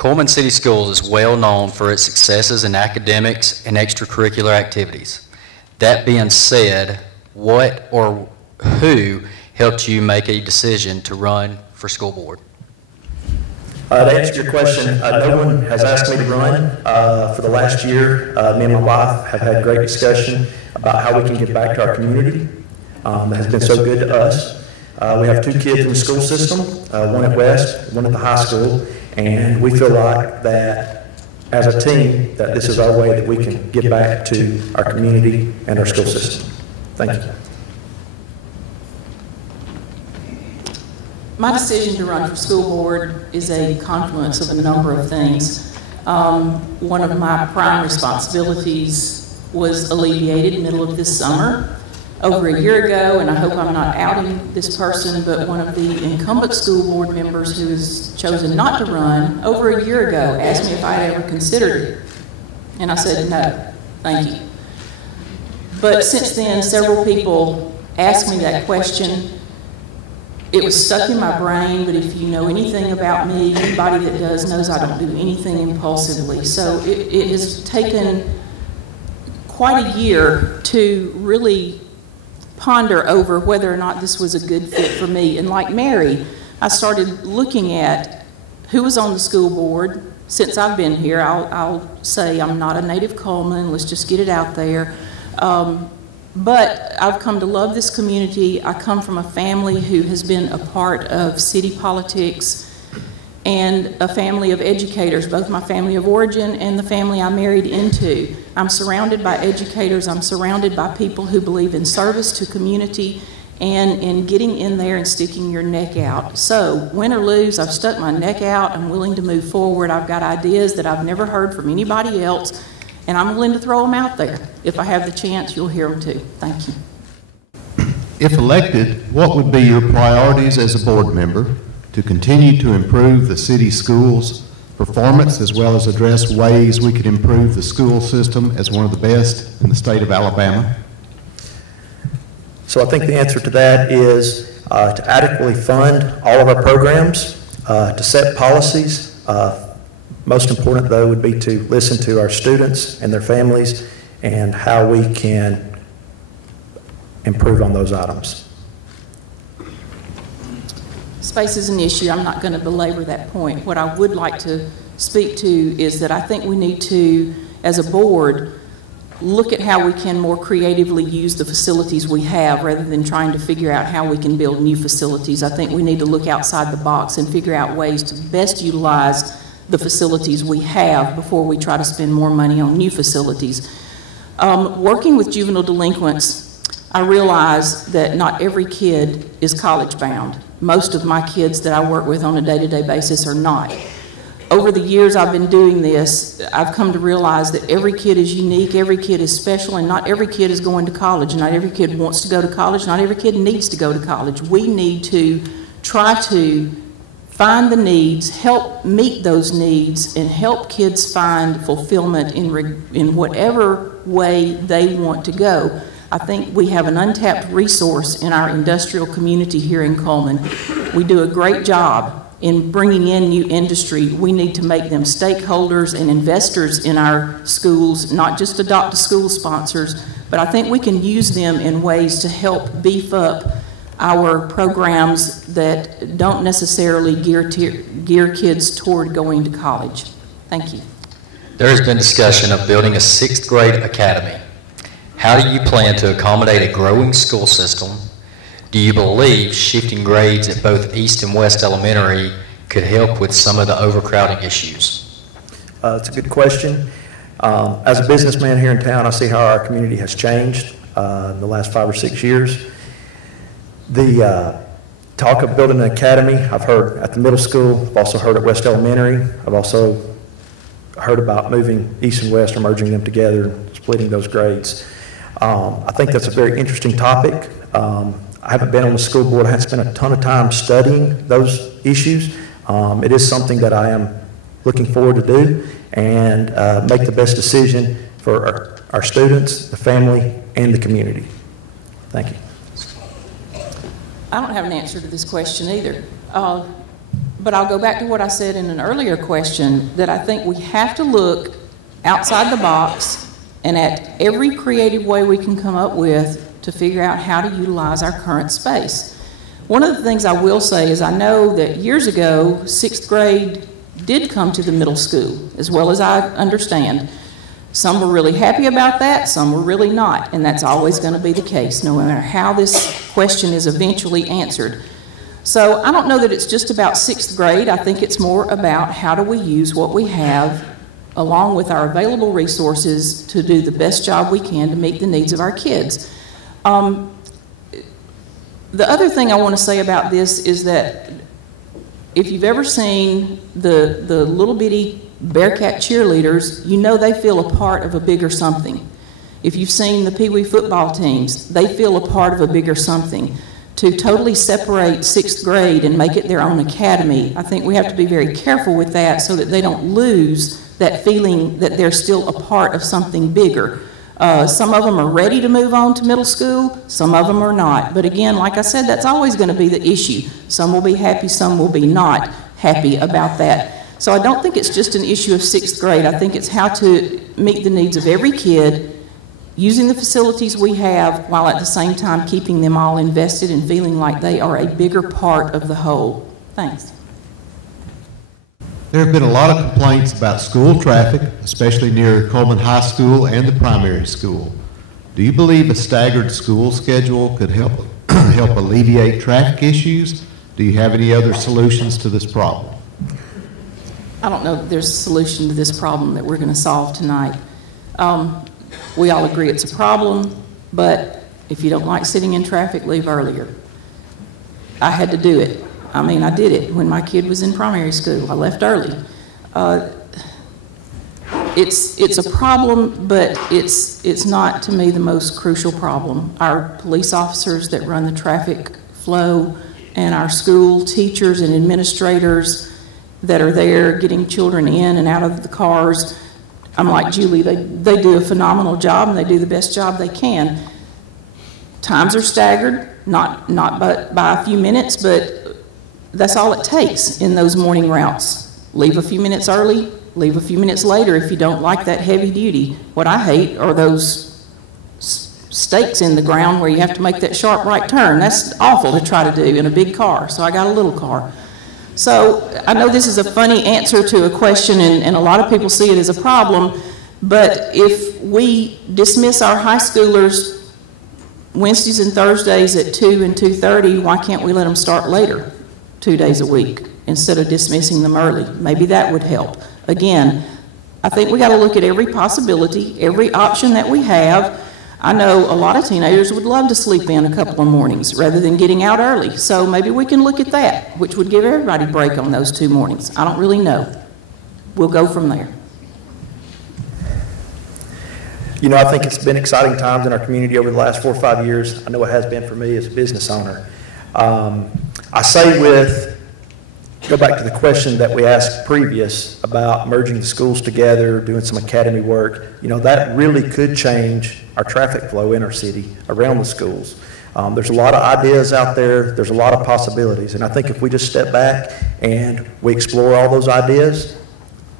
Cullman City Schools is well known for its successes in academics and extracurricular activities. That being said, what or who helped you make a decision to run for school board? To answer your question, no one has asked me to run. For the last year, me and my wife have had great discussion about how we can give back to our community. That has been so good to us. We have 2 kids in the school system, one at West, one at the high school, and we feel like that as a team, that this is our way that we can give back to our community and our school system. Thank you. My decision to run for school board is a confluence of a number of things. One of my prime responsibilities was alleviated in the middle of this summer. Over a year ago, and I hope I'm not outing this person, but one of the incumbent school board members who has chosen not to run, over a year ago, asked me if I had ever considered it. And I said, no, thank you. But since then, several people asked me that question. It was stuck in my brain, but if you know anything about me, anybody that does knows I don't do anything impulsively. So it has taken quite a year to really ponder over whether or not this was a good fit for me. And like Mary, I started looking at who was on the school board. Since I've been here, I'll say I'm not a native Cullman, let's just get it out there. But I've come to love this community. I come from a family who has been a part of city politics and a family of educators, both my family of origin and the family I married into. I'm surrounded by educators. I'm surrounded by people who believe in service to community and in getting in there and sticking your neck out. So, win or lose, I've stuck my neck out. I'm willing to move forward. I've got ideas that I've never heard from anybody else, and I'm willing to throw them out there. If I have the chance, you'll hear them too. Thank you. If elected, what would be your priorities as a board member to continue to improve the city schools' performance, as well as address ways we could improve the school system as one of the best in the state of Alabama? So I think the answer to that is to adequately fund all of our programs, to set policies. Most important, though, would be to listen to our students and their families and how we can improve on those items. Space is an issue. I'm not going to belabor that point. What I would like to speak to is that I think we need to, as a board, look at how we can more creatively use the facilities we have rather than trying to figure out how we can build new facilities. I think we need to look outside the box and figure out ways to best utilize the facilities we have before we try to spend more money on new facilities. Working with juvenile delinquents, I realize that not every kid is college bound. Most of my kids that I work with on a day-to-day basis are not. Over the years I've been doing this, I've come to realize that every kid is unique, every kid is special, and not every kid is going to college. Not every kid wants to go to college, not every kid needs to go to college. We need to try to find the needs, help meet those needs, and help kids find fulfillment in whatever way they want to go. I think we have an untapped resource in our industrial community here in Cullman. We do a great job in bringing in new industry. We need to make them stakeholders and investors in our schools, not just adopt school sponsors, but I think we can use them in ways to help beef up our programs that don't necessarily gear kids toward going to college. Thank you. There has been discussion of building a 6th grade academy. How do you plan to accommodate a growing school system? Do you believe shifting grades at both East and West Elementary could help with some of the overcrowding issues? It's a good question. As a businessman here in town, I see how our community has changed in the last 5 or 6 years. The talk of building an academy, I've heard at the middle school, I've also heard at West Elementary, I've also heard about moving East and West or merging them together and splitting those grades. I think that's a very interesting topic. I haven't been on the school board. I haven't spent a ton of time studying those issues. It is something that I am looking forward to do and make the best decision for our students, the family, and the community. Thank you. I don't have an answer to this question either. But I'll go back to what I said in an earlier question, that I think we have to look outside the box and at every creative way we can come up with to figure out how to utilize our current space. One of the things I will say is I know that years ago, 6th grade did come to the middle school, as well as I understand. Some were really happy about that, some were really not, and that's always going to be the case, no matter how this question is eventually answered. So I don't know that it's just about 6th grade. I think it's more about how do we use what we have along with our available resources to do the best job we can to meet the needs of our kids. The other thing I want to say about this is that if you've ever seen the little bitty Bearcat cheerleaders, you know they feel a part of a bigger something. If you've seen the Pee Wee football teams, they feel a part of a bigger something. To totally separate 6th grade and make it their own academy, I think we have to be very careful with that so that they don't lose that feeling that they're still a part of something bigger. Some of them are ready to move on to middle school, some of them are not. But again, like I said, that's always going to be the issue. Some will be happy, some will be not happy about that. So I don't think it's just an issue of 6th grade. I think it's how to meet the needs of every kid, using the facilities we have while at the same time keeping them all invested and feeling like they are a bigger part of the whole. Thanks. There have been a lot of complaints about school traffic, especially near Coleman High School and the primary school. Do you believe a staggered school schedule could help alleviate traffic issues? Do you have any other solutions to this problem? I don't know that there's a solution to this problem that we're going to solve tonight. We all agree it's a problem, but if you don't like sitting in traffic, leave earlier. I had to do it. I mean, I did it when my kid was in primary school. I left early. It's a problem, but it's not, to me, the most crucial problem. Our police officers that run the traffic flow and our school teachers and administrators that are there getting children in and out of the cars, I'm like Julie, they do a phenomenal job and they do the best job they can. Times are staggered, not by a few minutes, but that's all it takes in those morning routes. Leave a few minutes early, leave a few minutes later if you don't like that heavy duty. What I hate are those stakes in the ground where you have to make that sharp right turn. That's awful to try to do in a big car, so I got a little car. So I know this is a funny answer to a question, and a lot of people see it as a problem, but if we dismiss our high schoolers Wednesdays and Thursdays at 2 and 2:30, why can't we let them start later, 2 days a week, instead of dismissing them early? Maybe that would help. Again, I think we got to look at every possibility, every option that we have. I know a lot of teenagers would love to sleep in a couple of mornings rather than getting out early. So maybe we can look at that, which would give everybody a break on those 2 mornings. I don't really know. We'll go from there. You know, I think it's been exciting times in our community over the last 4 or 5 years. I know it has been for me as a business owner. Go back to the question that we asked previous about merging the schools together, doing some academy work. You know, that really could change our traffic flow in our city around the schools. There's a lot of ideas out there. There's a lot of possibilities. And I think if we just step back and we explore all those ideas,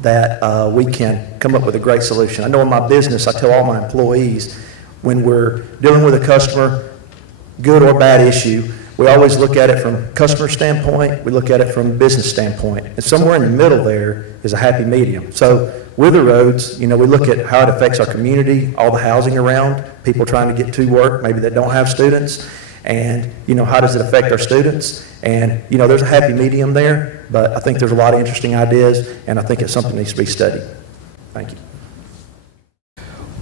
that we can come up with a great solution. I know in my business, I tell all my employees, when we're dealing with a customer, good or bad issue, we always look at it from customer standpoint, we look at it from business standpoint, and somewhere in the middle there is a happy medium. So with the roads, you know, we look at how it affects our community, all the housing around, people trying to get to work, maybe that don't have students, and, you know, how does it affect our students? And, you know, there's a happy medium there, but I think there's a lot of interesting ideas, and I think it's something that needs to be studied. Thank you.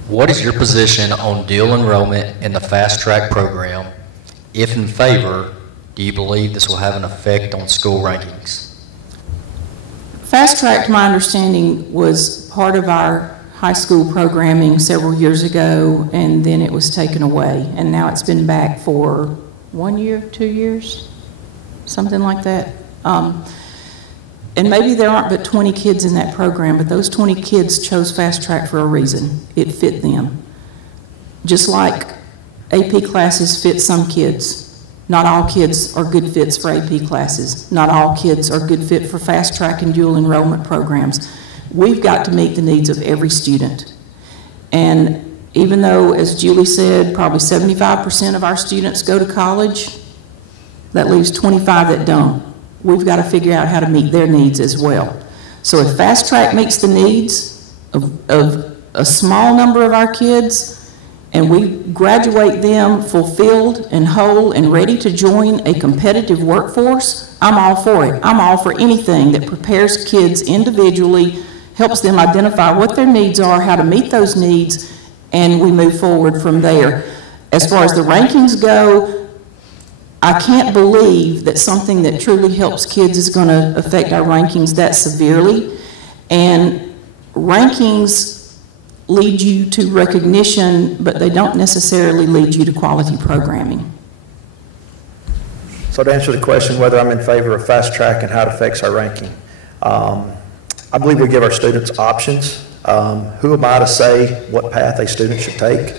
What is your position on dual enrollment in the Fast Track program? If in favor, do you believe this will have an effect on school rankings? Fast Track, to my understanding, was part of our high school programming several years ago, and then it was taken away. And now it's been back for 1 year, 2 years, something like that. And maybe there aren't but 20 kids in that program, but those 20 kids chose Fast Track for a reason. It fit them. Just like AP classes fit some kids. Not all kids are good fits for AP classes. Not all kids are good fit for fast track and dual enrollment programs. We've got to meet the needs of every student. And even though, as Julie said, probably 75% of our students go to college, that leaves 25 that don't. We've got to figure out how to meet their needs as well. So if fast track meets the needs of a small number of our kids, and we graduate them fulfilled and whole and ready to join a competitive workforce, I'm all for it. I'm all for anything that prepares kids individually, helps them identify what their needs are, how to meet those needs, and we move forward from there. As far as the rankings go, I can't believe that something that truly helps kids is going to affect our rankings that severely. And rankings lead you to recognition, but they don't necessarily lead you to quality programming. So to answer the question whether I'm in favor of fast track and how it affects our ranking, I believe we give our students options. Who am I to say what path a student should take?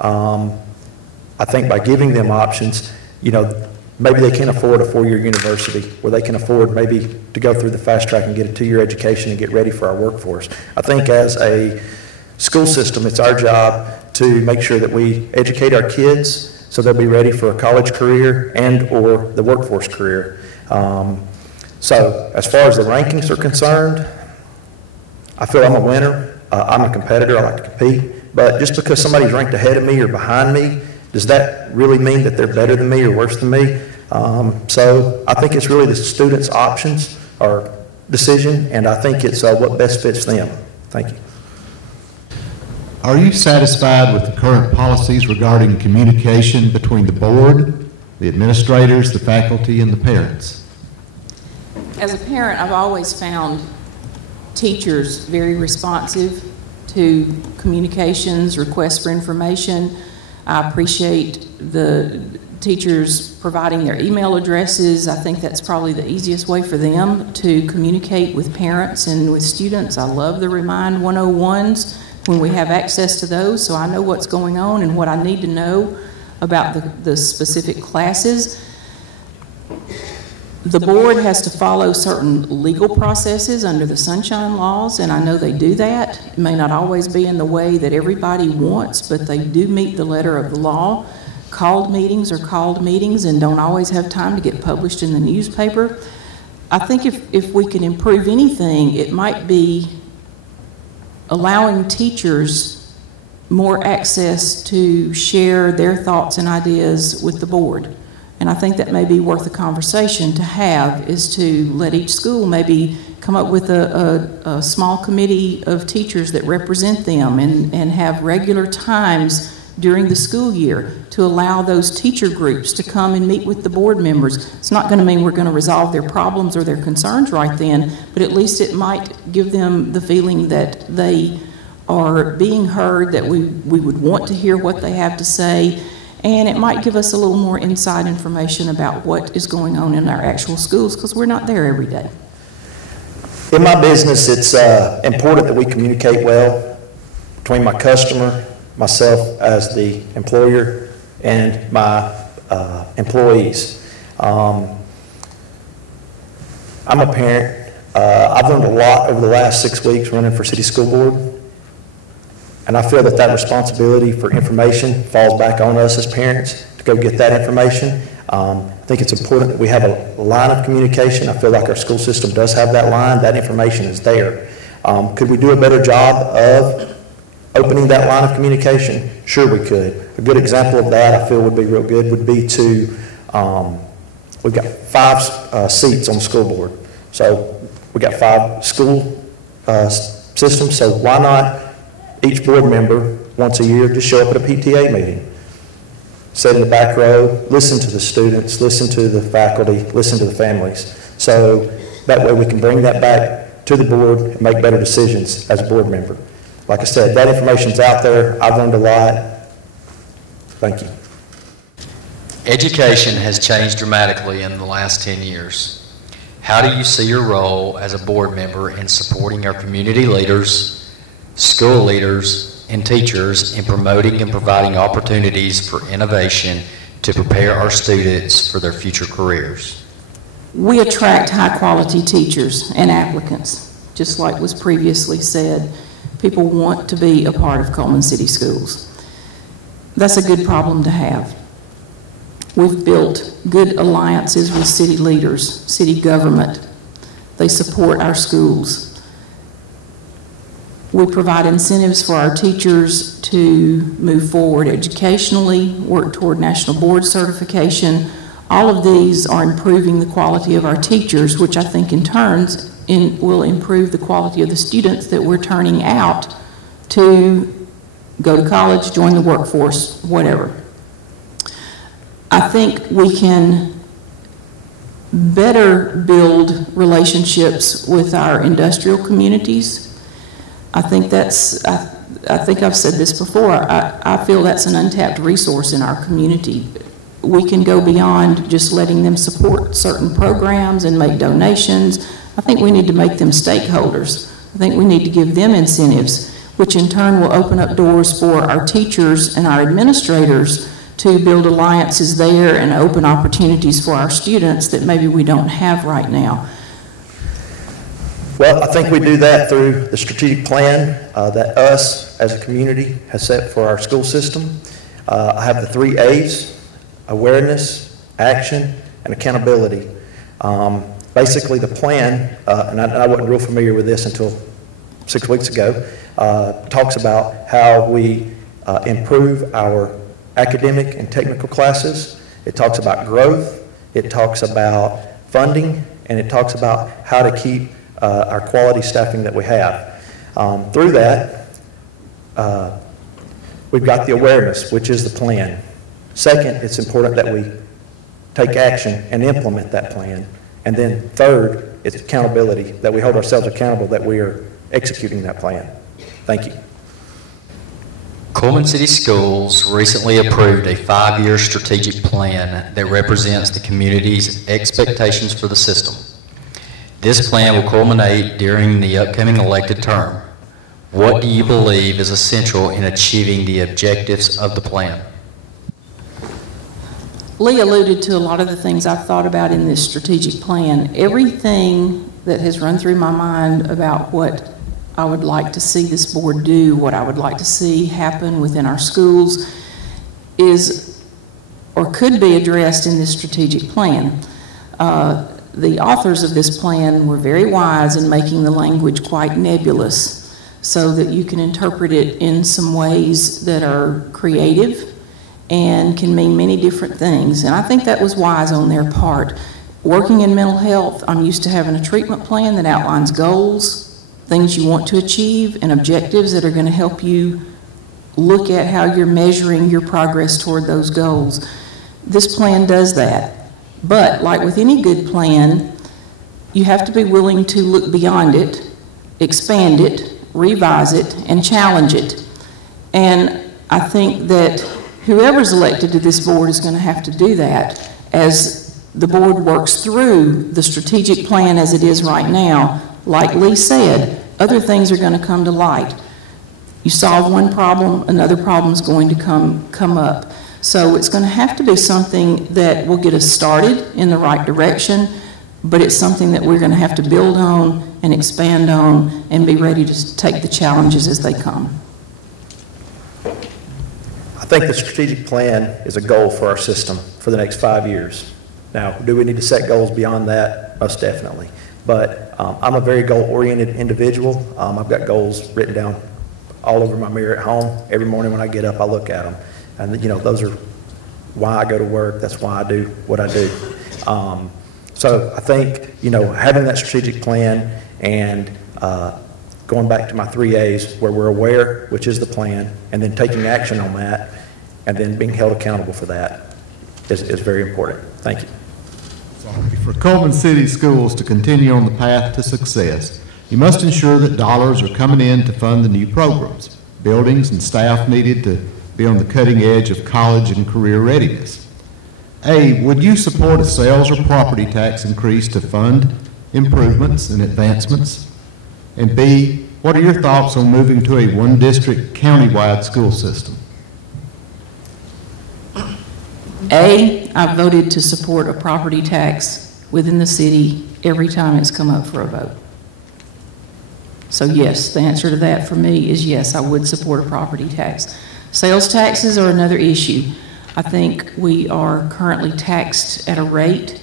I think by giving them options, maybe they can afford a four-year university where they can afford maybe to go through the fast track and get a two-year education and get ready for our workforce. I think as a school system, it's our job to make sure that we educate our kids so they'll be ready for a college career and or the workforce career. So as far as the rankings are concerned, I feel I'm a winner. I'm a competitor. I like to compete. But just because somebody's ranked ahead of me or behind me, does that really mean that they're better than me or worse than me? So I think it's really the student's options or decision, and I think it's what best fits them. Thank you. Are you satisfied with the current policies regarding communication between the board, the administrators, the faculty, and the parents? As a parent, I've always found teachers very responsive to communications, requests for information. I appreciate the teachers providing their email addresses. I think that's probably the easiest way for them to communicate with parents and with students. I love the Remind 101s when we have access to those, so I know what's going on and what I need to know about the specific classes. The board has to follow certain legal processes under the sunshine laws, and I know they do that. It may not always be in the way that everybody wants, but they do meet the letter of the law. Called meetings are called meetings and don't always have time to get published in the newspaper. I think if we can improve anything, it might be allowing teachers more access to share their thoughts and ideas with the board. And I think that may be worth a conversation to have, is to let each school maybe come up with a small committee of teachers that represent them and have regular times during the school year to allow those teacher groups to come and meet with the board members. It's not going to mean we're going to resolve their problems or their concerns right then, but at least it might give them the feeling that they are being heard, that we would want to hear what they have to say, and it might give us a little more inside information about what is going on in our actual schools, because we're not there every day. In my business, it's important that we communicate well between my customer, myself as the employer, and my employees. I'm a parent. I've learned a lot over the last 6 weeks running for city school board, and I feel that responsibility for information falls back on us as parents to go get that information. I think it's important that we have a line of communication. I feel like our school system does have that line. That information is there. Could we do a better job of opening that line of communication? Sure we could. A good example of that I feel would be real good would be to, we've got 5 seats on the school board. So we've got 5 school systems, so why not each board member once a year just show up at a PTA meeting? Sit in the back row, listen to the students, listen to the faculty, listen to the families. So that way we can bring that back to the board and make better decisions as a board member. Like I said, that information's out there. I've learned a lot. Thank you. Education has changed dramatically in the last 10 years. How do you see your role as a board member in supporting our community leaders, school leaders, and teachers in promoting and providing opportunities for innovation to prepare our students for their future careers? We attract high-quality teachers and applicants, just like was previously said. People want to be a part of Cullman City Schools. That's a good problem to have. We've built good alliances with city leaders, city government. They support our schools. We provide incentives for our teachers to move forward educationally, work toward national board certification. All of these are improving the quality of our teachers, which I think in turn will improve the quality of the students that we're turning out to go to college, join the workforce, whatever. I think we can better build relationships with our industrial communities. I think I've said this before, I feel that's an untapped resource in our community. We can go beyond just letting them support certain programs and make donations. I think we need to make them stakeholders. I think we need to give them incentives, which in turn will open up doors for our teachers and our administrators to build alliances there and open opportunities for our students that maybe we don't have right now. Well, I think we do that through the strategic plan that us as a community has set for our school system. I have the 3 A's: awareness, action, and accountability. Basically, the plan, and I wasn't real familiar with this until 6 weeks ago, talks about how we improve our academic and technical classes. It talks about growth. It talks about funding, and it talks about how to keep our quality staffing that we have. Through that, we've got the awareness, which is the plan. Second, it's important that we take action and implement that plan. And then third, it's accountability, that we hold ourselves accountable that we are executing that plan. Thank you. Cullman City Schools recently approved a 5-year strategic plan that represents the community's expectations for the system. This plan will culminate during the upcoming elected term. What do you believe is essential in achieving the objectives of the plan? Lee alluded to a lot of the things I've thought about in this strategic plan. Everything that has run through my mind about what I would like to see this board do, what I would like to see happen within our schools is, or could be addressed in this strategic plan. The authors of this plan were very wise in making the language quite nebulous so that you can interpret it in some ways that are creative and can mean many different things. And I think that was wise on their part. Working in mental health, I'm used to having a treatment plan that outlines goals, things you want to achieve, and objectives that are going to help you look at how you're measuring your progress toward those goals. This plan does that. But like with any good plan, you have to be willing to look beyond it, expand it, revise it, and challenge it. And I think that whoever's elected to this board is going to have to do that as the board works through the strategic plan as it is right now. Like Lee said, other things are going to come to light. You solve one problem, another problem's going to come up. So it's going to have to be something that will get us started in the right direction, but it's something that we're going to have to build on and expand on and be ready to take the challenges as they come. I think the strategic plan is a goal for our system for the next 5 years. Now, do we need to set goals beyond that? Most definitely. But I'm a very goal-oriented individual. I've got goals written down all over my mirror at home. Every morning when I get up, I look at them. And, you know, those are why I go to work. That's why I do what I do. So I think, you know, having that strategic plan and going back to my 3 A's where we're aware, which is the plan, and then taking action on that, and then being held accountable for that is very important. Thank you. For Cullman City Schools to continue on the path to success, you must ensure that dollars are coming in to fund the new programs, buildings, and staff needed to be on the cutting edge of college and career readiness. A, would you support a sales or property tax increase to fund improvements and advancements? And B, what are your thoughts on moving to a one-district, county-wide school system? I've voted to support a property tax within the city every time it's come up for a vote. So yes, the answer to that for me is yes, I would support a property tax. Sales taxes are another issue. I think we are currently taxed at a rate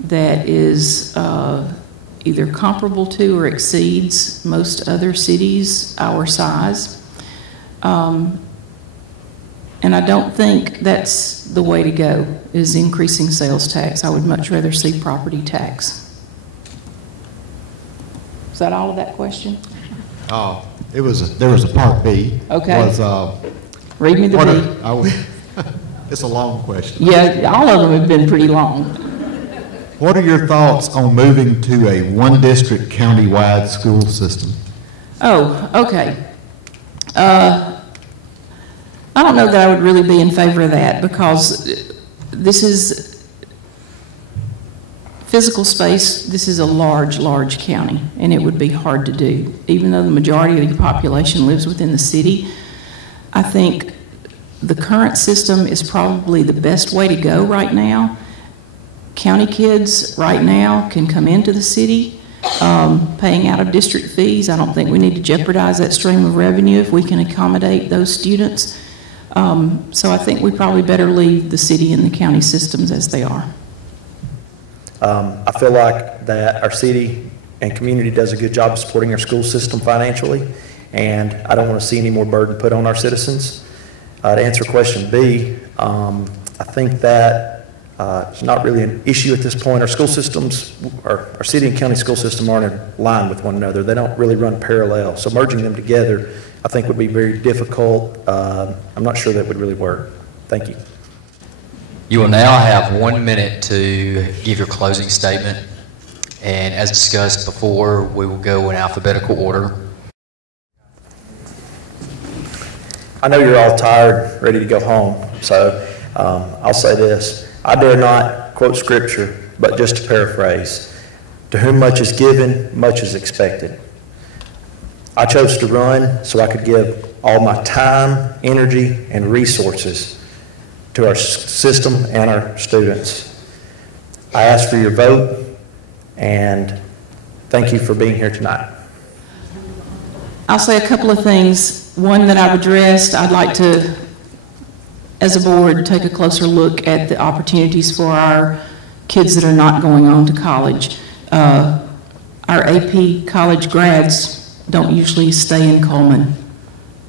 that is either comparable to or exceeds most other cities our size. And I don't think that's the way to go, is increasing sales tax. I would much rather see property tax. Is that all of that question? Oh, there was a part B. Okay. Was, Read me the B. It's a long question. Yeah, all of them have been pretty long. What are your thoughts on moving to a one-district county-wide school system? Oh, okay. I don't know that I would really be in favor of that, because this is physical space. This is a large, large county, and it would be hard to do. Even though the majority of the population lives within the city, I think the current system is probably the best way to go right now. County kids right now can come into the city paying out of district fees. I don't think we need to jeopardize that stream of revenue if we can accommodate those students. So I think we probably better leave the city and the county systems as they are. I feel like that our city and community does a good job of supporting our school system financially, and I don't want to see any more burden put on our citizens. To answer question B, I think that it's not really an issue at this point. Our school systems, our city and county school system aren't in line with one another. They don't really run parallel. So merging them together, I think, would be very difficult. I'm not sure that would really work. Thank you. You will now have 1 minute to give your closing statement. And as discussed before, we will go in alphabetical order. I know you're all tired, ready to go home. So I'll say this. I dare not quote scripture, but just to paraphrase, to whom much is given, much is expected. I chose to run so I could give all my time, energy, and resources to our system and our students. I ask for your vote, and thank you for being here tonight. I'll say a couple of things. One that I've addressed, I'd like to, as a board, take a closer look at the opportunities for our kids that are not going on to college. Our AP college grads don't usually stay in CULLMAN.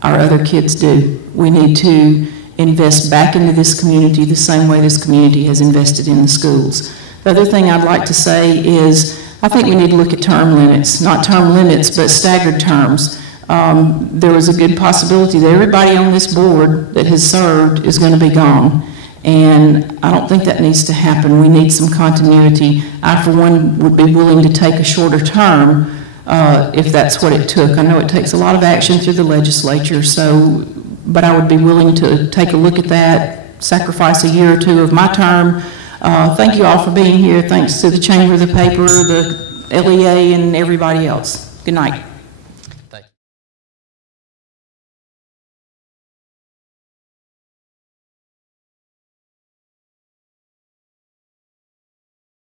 Our other kids do. We need to invest back into this community the same way this community has invested in the schools. The other thing I'd like to say is I think we need to look at term limits, not term limits, but staggered terms. There was a good possibility that everybody on this board that has served is going to be gone. And I don't think that needs to happen. We need some continuity. I, for one, would be willing to take a shorter term if that's what it took. I know it takes a lot of action through the legislature, but I would be willing to take a look at that, sacrifice a year or two of my term. Thank you all for being here. Thanks to the Chamber, the paper, the LEA, and everybody else. Good night.